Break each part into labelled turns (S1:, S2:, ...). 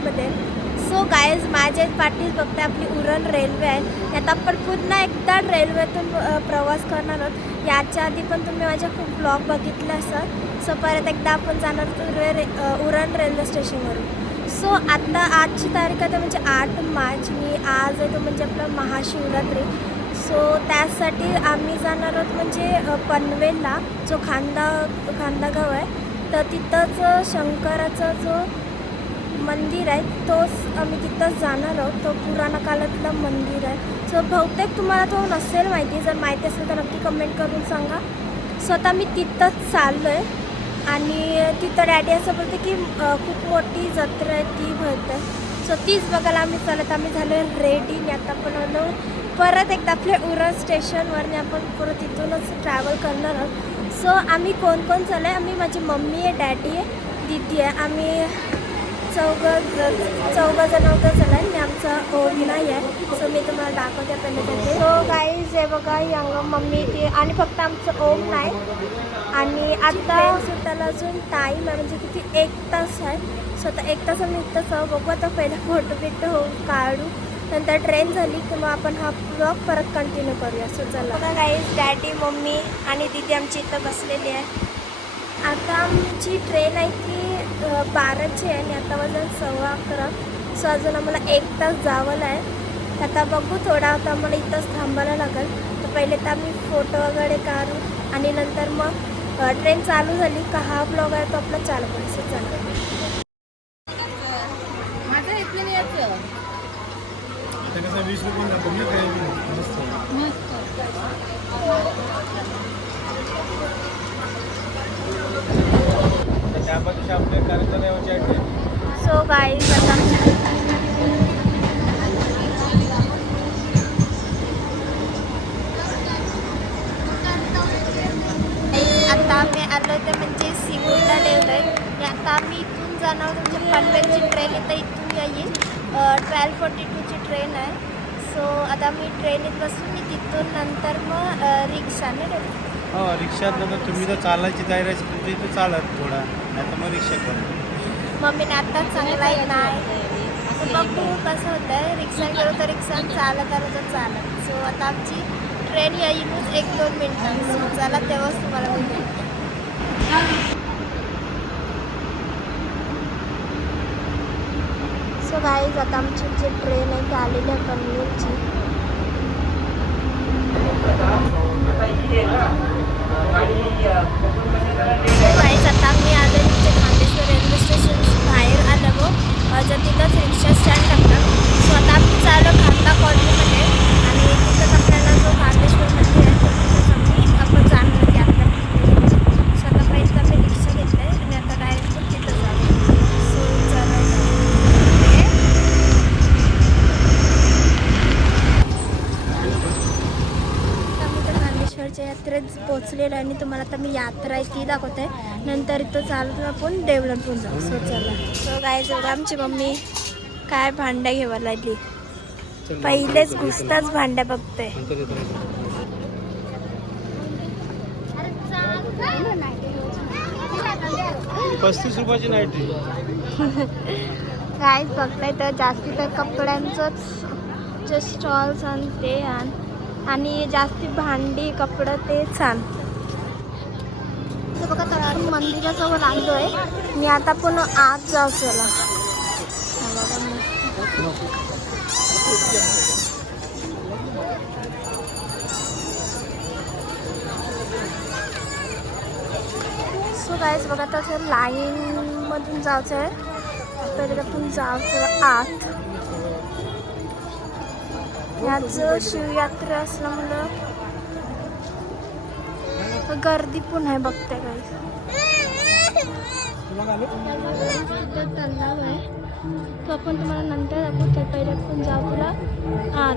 S1: ब्लॉगमध्ये so guys माझे पाटील फक्त आपली उरण रेल्वे आहे. त्यात आपण पुन्हा एकदा रेल्वेतून प्रवास करणार आहोत. याच्या आधी पण तुम्ही माझे खूप ब्लॉग बघितले असाल. सो परत एकदा आपण जाणार आहोत उरे रे उरण रेल्वे स्टेशनवरून सो आता आजची तारीख आहे म्हणजे आठ मार्च. मी आज येतो म्हणजे आपलं महाशिवरात्री. सो त्यासाठी आम्ही जाणार आहोत म्हणजे पनवेलला जो खांदा खांदा गाव आहे. तर तिथंच शंकराचा जो मंदिर आहे तोच आम्ही तिथंच जाणार आहोत. तो पुराणा काळातलं मंदिर आहे. सो बहुतेक तुम्हाला तो नसेल माहिती जर माहिती असेल तर नक्की कमेंट करून सांगा. स्वतः मी तिथंच चाललो आहे आणि तिथं डॅडी असं बोलते की खूप मोठी जत्रा आहे ती भरते. सो तीच बघायला आम्ही चालत आम्ही झालो रेडी मी आता पण आलो. परत एकदा आपल्या उरण स्टेशनवरने आपण परत तिथूनच ट्रॅव्हल करणार आहोत. सो आम्ही कोण कोण चाललो आहे आम्ही माझी मम्मी आहे डॅडी आहे दीदी आहे. आम्ही चौघं चौघं जण होतं चला मी आमचा ओम नाही आहे. सो मी तुम्हाला दाखवते पहिले त्याचे. सो गाईज हे बघा यंग मम्मी ती आणि फक्त आमचं ओम नाही. आणि आता सुद्धा अजून टाईम आहे म्हणजे किती एक तास आहे. सो आता एक तास आम्ही इथं जाऊ बघू. आता पहिला फोटो बिटो हो काढू. नंतर ट्रेन झाली की मग आपण हा ब्लॉग परत कंटिन्यू करूया. सो चला. बघा गाईज डॅडी मम्मी आणि दीदी आमची इथं बसलेली आहे. आता आमची ट्रेन आहे ती बाराची आहे आणि आता वाजून सव्वा अकरा. सो अजून आम्हाला एक तास जावं आहे. आता बघू थोडा आता आम्हाला इथंच थांबायला लागेल. तर पहिले तर आम्ही फोटो वगैरे काढू आणि नंतर मग ट्रेन चालू झाली का हा ब्लॉग आहे तो आपला चालू करायचा चालू.
S2: माझं इथलं नाही याचं
S3: ते कसं वीस रुपये कमी काय मस्त
S2: मस्त
S3: त्या बाजूच्या आपल्या कार्यक्रम यावरची आहे
S1: सो गाईज आता आता आम्ही आलो ते म्हणजे सिवूरला डेवलं आहे. आता आम्ही इथून जाणार म्हणजे पनवेलची ट्रेन इथं इथून येईल ट्वेल्व फोर्टी टूची ट्रेन आहे. सो आता मी ट्रेनीत बसून मी तिथून नंतर मग रिक्षाने
S3: हो रिक्षात नंतर तुम्ही तर चालायची तयारी असेल तुमच्या इथे चालत थोडा. नाही तर मग रिक्षा करा.
S1: मम्मीने आता चांगला आहे नाही. बघू कसं होतं आहे रिक्षा गेलो तर रिक्षा चालत आलं तर चालत. सो आता आमची ट्रेन येईलच एक दोन मिनटं. सो चला तेव्हाच तुम्हाला सो गाईज आता आमची जी ट्रेन आहे ती आलेली आहे पनवेलची. गाईज आता मी आलो खांदेश्वर रेल्वे स्टेशन बाहेर आलं. व जर तिथंच रिक्षा स्टँड टाकतात. सो आता आम्ही चाललो खांदा कॉलनीमध्ये आणि तिथंच आपल्याला जो खांदेश्वर मंदिर आहे तो तिथंच आम्ही आपण जाणार आहे आपल्या सो आतापर्यंत आम्ही रिक्षा घेतली आहे आणि आता डायरेक्ट पण तिथं जाऊ सो चला जाऊ. आता मी तर खांदेश्वरच्या यात्रेत आहे आणि तुम्हाला आता मी यात्रा आहे ती दाखवते. नंतर इथं चालत आपण देवळण पण जाऊ. सो चला. सो काय सो आमची मम्मी काय भांड्या घेवा लागली. पहिलेच घुसताच भांड्या बघते
S3: पस्तीस रुपयाची नाईट
S1: काय बघताय तर जास्ती तर कपड्यांचंच जे स्टॉल्स आणि ते आण. आणि जास्ती भांडी कपडं तेच आण. असं बघा तर मंदिराजवळ आलो आहे मी आता पण आत जाऊ चला. बघा सो गायच बघा तसं लाईनमधून जायचं आहे पहिले आपण जायचं आत. याचं शिवयात्रा असल्यामुळं गर्दी पण आहे बघते काही तलाव आहे तो आपण तुम्हाला नंतर दाखवतो पहिले आपण जाऊ तुला. आत.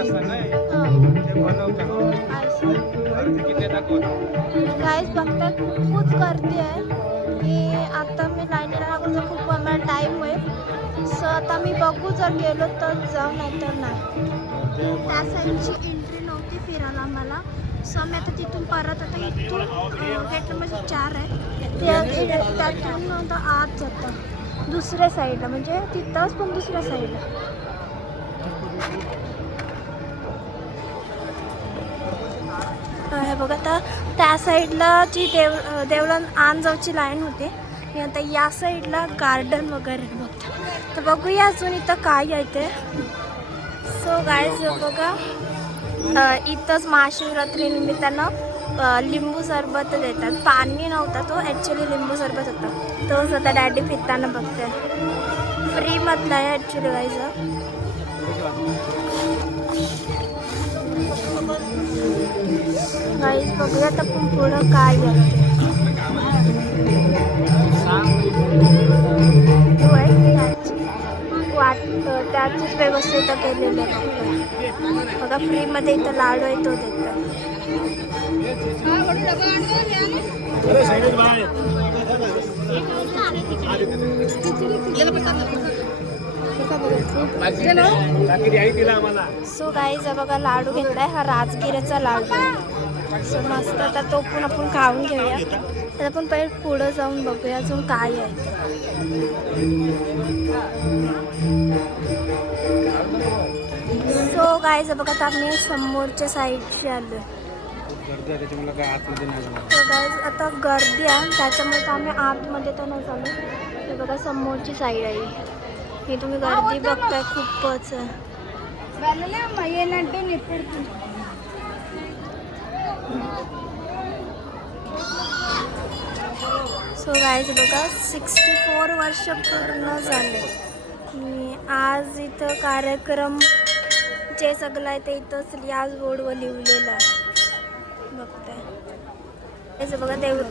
S3: असतं ना
S1: ते गाईस फक्त खूपच गर्दी आहे. की आता मी लाईनीला लागून खूप मला टाईम होईल सो आता मी बघू जर गेलो तर जाऊ नाही. तर नाही त्या साईडची एंट्री नव्हती फिरायला मला. सो मी आता तिथून परत आता इथून गेट नंबर जे चार आहे त्या- त्यातून आता आत जातं. दुसऱ्या साईडला म्हणजे तिथंच पण दुसऱ्या साईडला हे बघा तर त्या साईडला जी देव देवळान आनजावची लाईन होते आणि आता या साईडला गार्डन वगैरे बघता तर बघूया अजून इथं काय आहे ते. सो गायज बघा इथंच महाशिवरात्री निमित्तानं लिंबू सरबत देतात. पाणी नव्हता तो ॲक्च्युली लिंबू सरबत होता. तोच आता डॅडी फिरताना बघते फ्रीमधला आहे ॲक्च्युली गायज गाईज बघूया आता पण पुढं काय वाट त्याचीच व्यवस्थित केलेली आहे बघा फ्रीमध्ये इथं लाडू आहे तो देतात सो गाईज बघा लाडू घेतलाय हा राजगिराचा लाडू सो मस्त आता तो पण आपण खाऊन घेऊया. तर आपण पहिले पुढं जाऊन बघूया अजून काय आहे. ते. सो गाईज बघा आता आम्ही समोरच्या साईडची आलो
S3: काय.
S1: तर आता गर्दी आहे त्याच्यामुळे तर आम्ही आतमध्ये तर नाही चालू हे बघा समोरची साईड आहे. हे तुम्ही गर्दी बघताय खूपच. सो गाईज बघा सिक्स्टी फोर वर्ष पूर्ण झाले. आणि आज इथं कार्यक्रम जे सगळं आहे ते इथंच याच बोर्डवर लिहिलेलं आहे. बघताय त्याचं बघा देव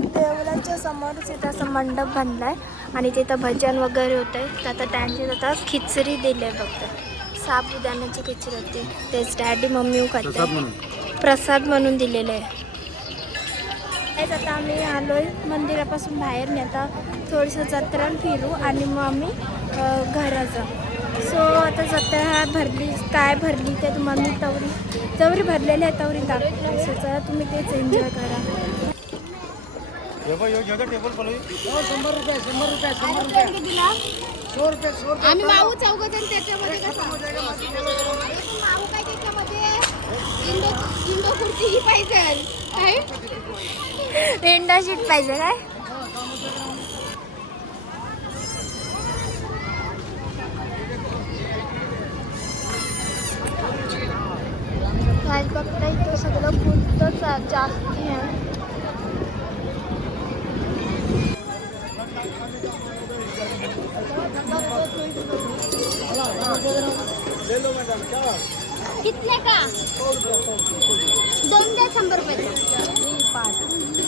S1: देवळाच्या समोरच इथं असं मंडप बांधलाय आणि तिथं भजन वगैरे होत आहे तर आता त्यांची आता खिचडी दिली आहे बघता. साबुदाण्याची खिचडी होती. तेच डॅडी मम्मी खाते प्रसाद म्हणून दिलेले आहे. तेच आता आम्ही आलोय मंदिरापासून बाहेर नाही आता थोडंसं जत्रा फिरू आणि मग आम्ही घरा जाऊ सो आता जत्रा भरली काय भरली ते तुम्हाला मी तवरी जवरी भरलेली आहे तवरी दाखवतो. सो चला तुम्ही तेच एन्जॉय करा.
S3: हे
S2: आम्ही माऊ चौघ जण त्याच्यामध्ये कसं माऊ काय त्याच्यामध्ये? इंडो इंडो खुर्ची ही पाहिजे. काय
S1: विंडो सीट पाहिजे काय? बघता इथं सगळं खूपच जास्ती आहे.
S2: का? दोन द्या शंभर रुपये.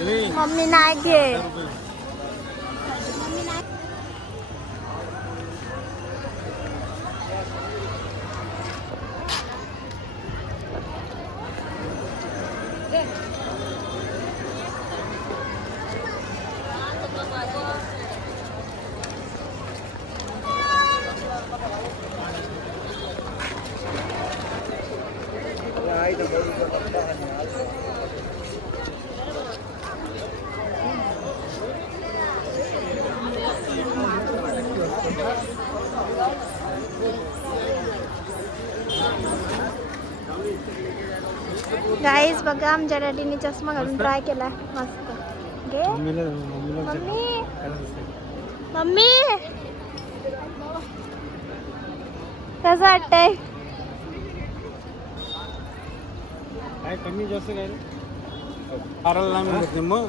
S1: तुला
S3: पलवी
S1: मम्मी नाही घे गाईज बघा आमच्या डॅडीने चष्मा घालून ट्राय केला मस्त. घे. मम्मी? मम्मी. कसं वाटतंय?
S3: काय कमी जास्त काय रे? पाराला नाही मिळत नाही मग.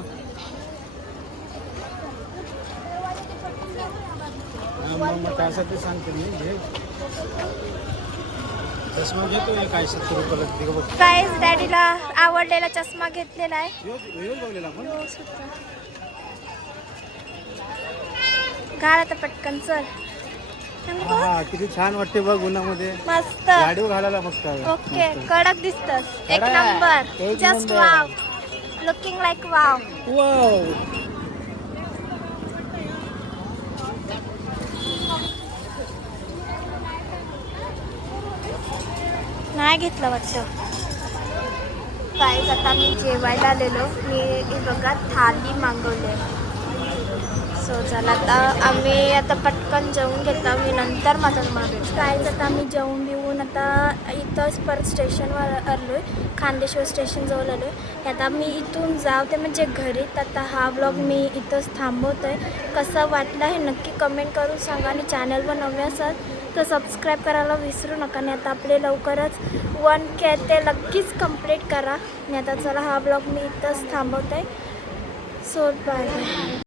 S3: मग मग त्यासाठी सांगते मी घे. चष्मा काय सत्तर रुपयाला दे बघ
S1: गाईज डॅडीला आवडलेला चष्मा घेतलेला आहे.
S3: बघलेला आपण.
S1: घाल आता पटकन चल.
S3: हा किती छान वाटते बघ उन्हामध्ये.
S1: मस्त.
S3: गाडीवर घालायला मस्त. आहे.
S1: ओके
S3: मस्त.
S1: कडक दिसतस. एक
S3: कडक.
S1: नंबर.
S3: एक
S1: just
S3: number.
S1: Wow looking like wow
S3: wow
S1: नाही घेतलं वाटतं. काहीच आता मी जेवायला आलेलो. मी बघा थाली मागवले सो चला आता आम्ही आता पटकन जेवून घेतो. मी नंतर माझं मागेल कायच आता आम्ही जेवून बिवून आता इथंच परत स्टेशनवर आलो आहे खांदेश्वर स्टेशनजवळ आलो आहे आता मी इथून जाव ते म्हणजे तर आता हा ब्लॉग मी इथंच थांबवतो आहे कसं वाटलं हे नक्की कमेंट करून सांगा आणि चॅनलवर नवे असाल तर सबस्क्राईब करायला विसरू नका नाही आता आपले लवकरच वन के ते नक्कीच कंप्लीट करा. नाही आता चला हा ब्लॉग मी इथंच थांबवते. So bye bye